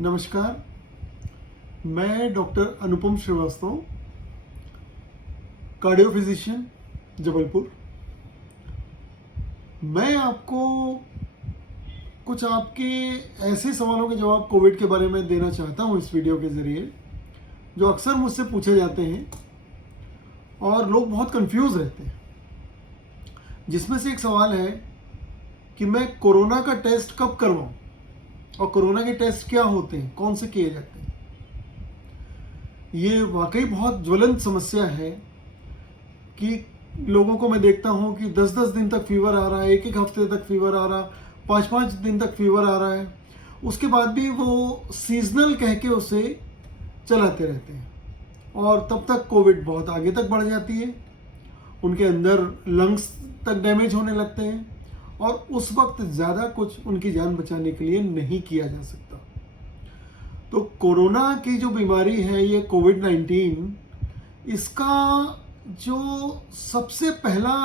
नमस्कार, मैं डॉक्टर अनुपम Srivastava, cardio physician, Jabalpur. मैं आपको कुछ आपके ऐसे सवालों के जवाब कोविड के बारे में देना चाहता हूं इस वीडियो के ज़रिए, जो अक्सर मुझसे पूछे जाते हैं और लोग बहुत कंफ्यूज रहते हैं। जिसमें से एक सवाल है कि मैं कोरोना का टेस्ट कब करवाऊं और कोरोना के टेस्ट क्या होते हैं, कौन से किए जाते हैं। ये वाकई बहुत ज्वलंत समस्या है कि लोगों को मैं देखता हूं कि 10-10 दिन तक फीवर आ रहा है, एक हफ्ते तक फीवर आ रहा, 5-5 दिन तक फीवर आ रहा है। उसके बाद भी वो सीजनल कह के उसे चलाते रहते हैं और तब तक कोविड बहुत आगे तक बढ़ जाती है, उनके अंदर लंग्स तक डैमेज होने लगते हैं और उस वक्त ज़्यादा कुछ उनकी जान बचाने के लिए नहीं किया जा सकता। तो कोरोना की जो बीमारी है, ये कोविड-19, इसका जो सबसे पहला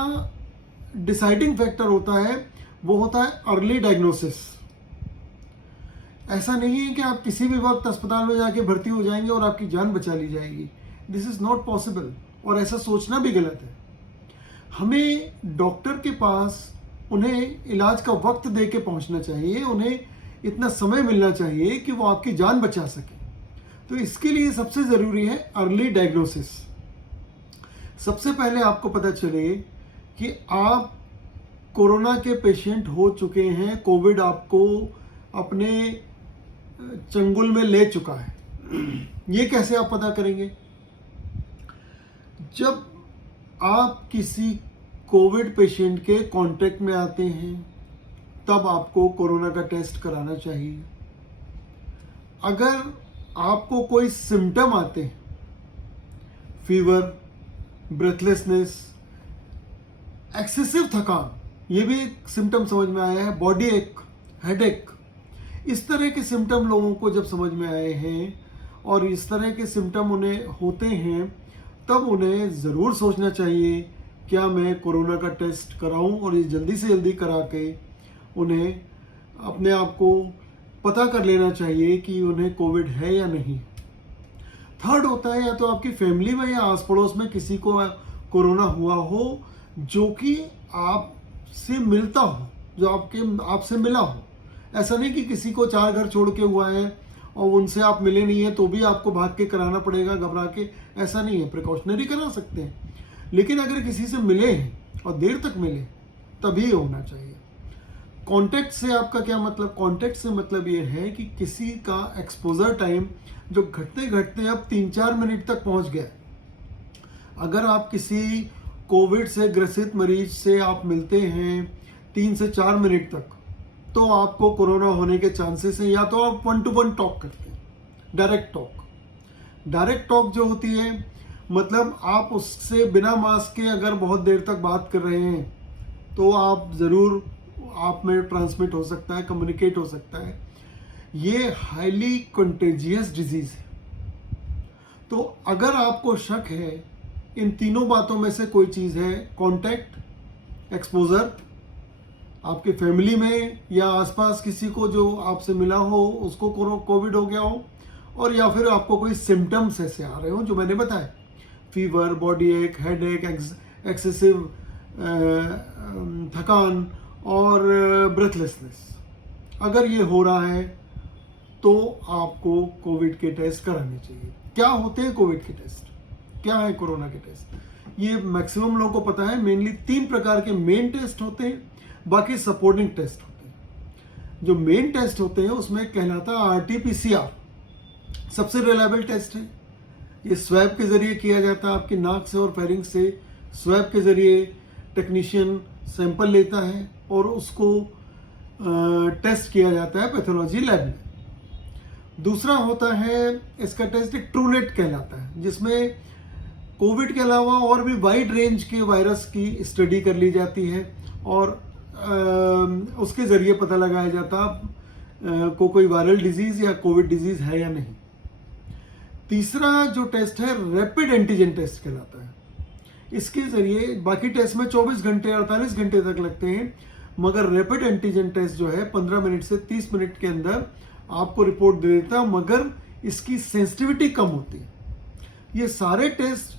डिसाइडिंग फैक्टर होता है वो होता है अर्ली डायग्नोसिस। ऐसा नहीं है कि आप किसी भी वक्त अस्पताल में जाके भर्ती हो जाएंगे और आपकी जान बचा ली जाएगी। दिस इज़ नॉट पॉसिबल और ऐसा सोचना भी गलत है। हमें डॉक्टर के पास उन्हें इलाज का वक्त दे के पहुँचना चाहिए, उन्हें इतना समय मिलना चाहिए कि वो आपकी जान बचा सके। तो इसके लिए सबसे ज़रूरी है अर्ली डायग्नोसिस। सबसे पहले आपको पता चले कि आप कोरोना के पेशेंट हो चुके हैं, कोविड आपको अपने चंगुल में ले चुका है। ये कैसे आप पता करेंगे? जब आप किसी कोविड पेशेंट के कांटेक्ट में आते हैं तब आपको कोरोना का टेस्ट कराना चाहिए। अगर आपको कोई सिम्टम आते हैं, फीवर, ब्रेथलेसनेस, एक्सेसिव थकान, ये भी एक सिम्टम समझ में आया है, बॉडी एक, हेडेक, इस तरह के सिम्टम लोगों को जब समझ में आए हैं और इस तरह के सिम्टम उन्हें होते हैं, तब उन्हें ज़रूर सोचना चाहिए क्या मैं कोरोना का टेस्ट कराऊं और ये जल्दी से जल्दी करा के उन्हें अपने आप को पता कर लेना चाहिए कि उन्हें कोविड है या नहीं। थर्ड होता है या तो आपकी फैमिली में या आस पड़ोस में किसी को कोरोना हुआ हो जो कि आपसे मिलता हो, जो आपसे मिला हो। ऐसा नहीं कि किसी को 4 घर छोड़ के हुआ है और उनसे आप मिले नहीं हैं तो भी आपको भाग के कराना पड़ेगा घबरा के, ऐसा नहीं है। प्रिकॉशनरी करा सकते हैं, लेकिन अगर किसी से मिले हैं और देर तक मिले तभी होना चाहिए। कांटेक्ट से आपका क्या मतलब? कांटेक्ट से मतलब ये है कि किसी का एक्सपोजर टाइम जो घटते घटते अब 3-4 मिनट तक पहुंच गया। अगर आप किसी कोविड से ग्रसित मरीज से आप मिलते हैं 3 से 4 मिनट तक, तो आपको कोरोना होने के चांसेस हैं। या तो आप 1-to-1 टॉक करते हैं, डायरेक्ट टॉक। डायरेक्ट टॉक जो होती है मतलब आप उससे बिना मास्क के अगर बहुत देर तक बात कर रहे हैं तो आप ज़रूर, आप में ट्रांसमिट हो सकता है, कम्युनिकेट हो सकता है। ये हाईली कंटेजियस डिजीज़ है। तो अगर आपको शक है इन तीनों बातों में से कोई चीज़ है, कांटेक्ट, एक्सपोजर, आपके फैमिली में या आसपास किसी को जो आपसे मिला हो उसको कोविड हो गया हो, और या फिर आपको कोई सिम्टम्स ऐसे आ रहे हो जो मैंने बताया, फीवर, बॉडी एक, हेडेक, एक्सेसिव थकान और ब्रेथलेसनेस, अगर ये हो रहा है तो आपको कोविड के टेस्ट कराने चाहिए। क्या होते हैं कोविड के टेस्ट, क्या है कोरोना के टेस्ट? ये मैक्सिमम लोगों को पता है। मेनली 3 प्रकार के मेन टेस्ट होते हैं, बाकी सपोर्टिंग टेस्ट होते हैं। जो मेन टेस्ट होते हैं उसमें कहलाता है RT-PCR, सबसे रिलायबल टेस्ट है। ये स्वैब के जरिए किया जाता है, आपकी नाक से और फेरिंग्स से स्वैब के जरिए टेक्नीशियन सैंपल लेता है और उसको टेस्ट किया जाता है पैथोलॉजी लैब में। दूसरा होता है इसका टेस्ट, एक ट्रूनेट कहलाता है, जिसमें कोविड के अलावा और भी वाइड रेंज के वायरस की स्टडी कर ली जाती है और उसके ज़रिए पता लगाया जाता को कोई वायरल डिजीज़ या कोविड डिजीज़ है या नहीं। तीसरा जो टेस्ट है रैपिड एंटीजन टेस्ट कहलाता है। इसके ज़रिए बाकी टेस्ट में 24 घंटे 48 घंटे तक लगते हैं, मगर रैपिड एंटीजन टेस्ट जो है 15 मिनट से 30 मिनट के अंदर आपको रिपोर्ट दे देता है, मगर इसकी सेंसिटिविटी कम होती है। ये सारे टेस्ट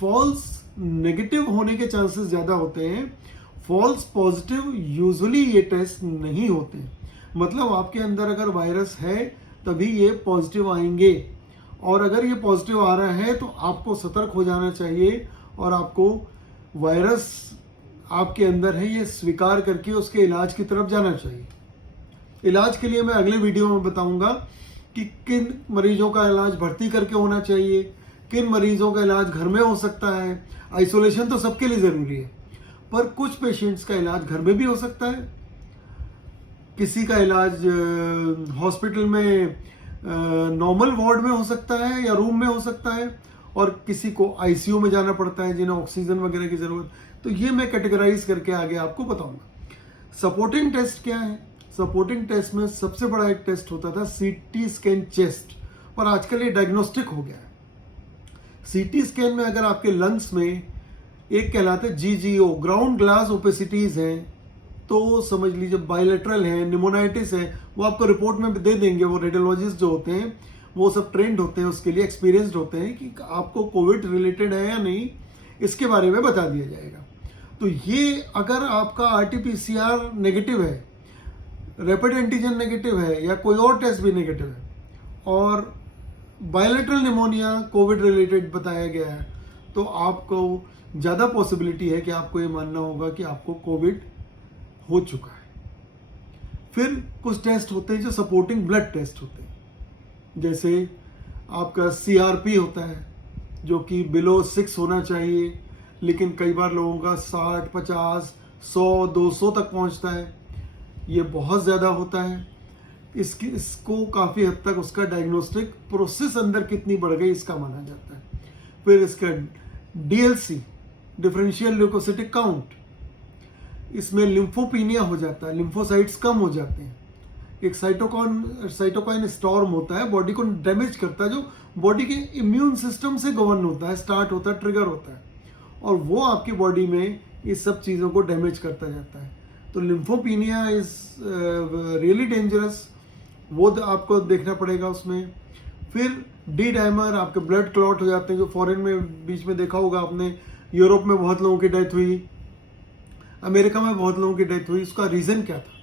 फॉल्स नेगेटिव होने के चांसेस ज़्यादा होते हैं, फॉल्स पॉजिटिव यूजुअली ये टेस्ट नहीं होते। मतलब आपके अंदर अगर वायरस है तभी ये पॉजिटिव आएंगे, और अगर ये पॉजिटिव आ रहा है तो आपको सतर्क हो जाना चाहिए और आपको वायरस आपके अंदर है ये स्वीकार करके उसके इलाज की तरफ जाना चाहिए। इलाज के लिए मैं अगले वीडियो में बताऊंगा कि किन मरीजों का इलाज भर्ती करके होना चाहिए, किन मरीजों का इलाज घर में हो सकता है। आइसोलेशन तो सबके लिए ज़रूरी है, पर कुछ पेशेंट्स का इलाज घर में भी हो सकता है, किसी का इलाज हॉस्पिटल में नॉर्मल वार्ड में हो सकता है या रूम में हो सकता है, और किसी को आईसीयू में जाना पड़ता है जिन्हें ऑक्सीजन वगैरह की ज़रूरत। तो ये मैं कैटेगराइज करके आगे आपको बताऊंगा। सपोर्टिंग टेस्ट क्या है? सपोर्टिंग टेस्ट में सबसे बड़ा एक टेस्ट होता था सीटी स्कैन चेस्ट, पर आजकल ये डायग्नोस्टिक हो गया है। सीटी स्कैन में अगर आपके लंग्स में एक कहलाते GGO ग्राउंड ग्लास ओपेसिटीज हैं, तो समझ लीजिए बायलेटरल है, निमोनाइटिस है, वो आपको रिपोर्ट में दे देंगे। वो रेडियोलॉजिस्ट जो होते हैं वो सब ट्रेंड होते हैं, उसके लिए एक्सपीरियंस्ड होते हैं कि आपको कोविड रिलेटेड है या नहीं, इसके बारे में बता दिया जाएगा। तो ये अगर आपका RT-PCR नेगेटिव है, रैपिड एंटीजन नेगेटिव है, या कोई और टेस्ट भी नेगेटिव है, और बायलेटरल निमोनिया कोविड रिलेटेड बताया गया है, तो आपको ज़्यादा पॉसिबिलिटी है कि आपको ये मानना होगा कि आपको कोविड हो चुका है। फिर कुछ टेस्ट होते हैं जो सपोर्टिंग ब्लड टेस्ट होते हैं, जैसे आपका CRP होता है जो कि बिलो 6 होना चाहिए, लेकिन कई बार लोगों का 60, 50, 100, 200 तक पहुंचता है। ये बहुत ज़्यादा होता है। इसको काफ़ी हद तक उसका डायग्नोस्टिक प्रोसेस अंदर कितनी बढ़ गई इसका माना जाता है। फिर इसका DLC डिफरेंशियल ल्यूकोसिटिक काउंट, इसमें लिम्फोपीनिया हो जाता है, लिम्फोसाइट्स कम हो जाते हैं। एक साइटोकाइन स्टॉर्म होता है, बॉडी को डैमेज करता है, जो बॉडी के इम्यून सिस्टम से गवर्न होता है, स्टार्ट होता है, ट्रिगर होता है, और वो आपकी बॉडी में इस सब चीज़ों को डैमेज करता जाता है। तो लिम्फोपीनिया इज रियली डेंजरस, वो आपको देखना पड़ेगा उसमें। फिर डी डाइमर, आपके ब्लड क्लॉट हो जाते हैं, जो फॉरेन में बीच में देखा होगा आपने, यूरोप में बहुत लोगों की डेथ हुई, अमेरिका में बहुत लोगों की डेथ हुई। उसका रीज़न क्या था?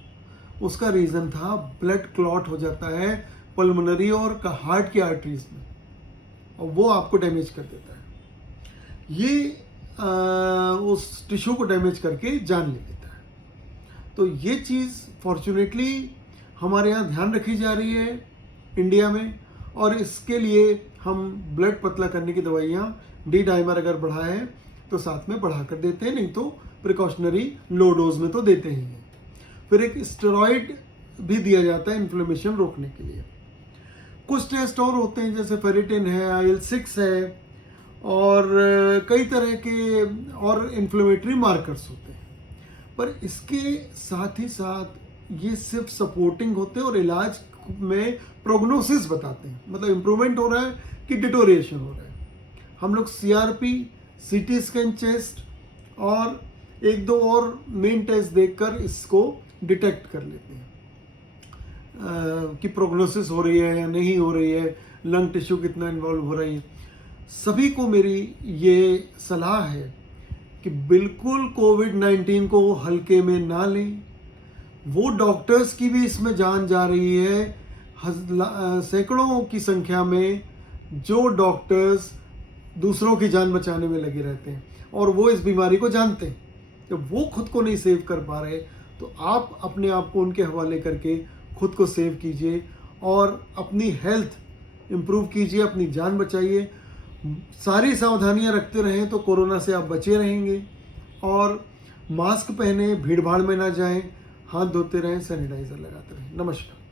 उसका रीज़न था ब्लड क्लॉट हो जाता है पल्मोनरी और हार्ट की आर्टरीज में, और वो आपको डैमेज कर देता है। ये उस टिश्यू को डैमेज करके जान ले लेता है। तो ये चीज़ फॉर्चुनेटली हमारे यहाँ ध्यान रखी जा रही है इंडिया में, और इसके लिए हम ब्लड पतला करने की दवाइयाँ, डी डाइमर अगर बढ़ा है तो साथ में बढ़ा कर देते हैं, नहीं तो प्रिकॉशनरी लो डोज में तो देते ही हैं। फिर एक स्टेरॉइड भी दिया जाता है इन्फ्लेमेशन रोकने के लिए। कुछ टेस्ट और होते हैं जैसे फेरिटिन है, IL-6 है, और कई तरह के और इन्फ्लेमेटरी मार्कर्स होते हैं। पर इसके साथ ही साथ ये सिर्फ सपोर्टिंग होते हैं और इलाज में प्रोग्नोसिस बताते हैं, मतलब इम्प्रूवमेंट हो रहा है कि डिटोरिएशन हो रहा है। हम लोग CRP, CT स्कैन चेस्ट और एक दो और मेन टेस्ट देखकर इसको डिटेक्ट कर लेते हैं कि प्रोग्नोसिस हो रही है या नहीं हो रही है, लंग टिश्यू कितना इन्वॉल्व हो रही है। सभी को मेरी ये सलाह है कि बिल्कुल कोविड-19 को हल्के में ना लें। वो डॉक्टर्स की भी इसमें जान जा रही है, सैकड़ों की संख्या में जो डॉक्टर्स दूसरों की जान बचाने में लगे रहते हैं, और वो इस बीमारी को जानते हैं। जब वो खुद को नहीं सेव कर पा रहे, तो आप अपने आप को उनके हवाले करके खुद को सेव कीजिए और अपनी हेल्थ इम्प्रूव कीजिए, अपनी जान बचाइए। सारी सावधानियां रखते रहें तो कोरोना से आप बचे रहेंगे। और मास्क पहने, भीड़ भाड़ में ना जाएं, हाथ धोते रहें, सैनिटाइजर लगाते रहें। नमस्कार।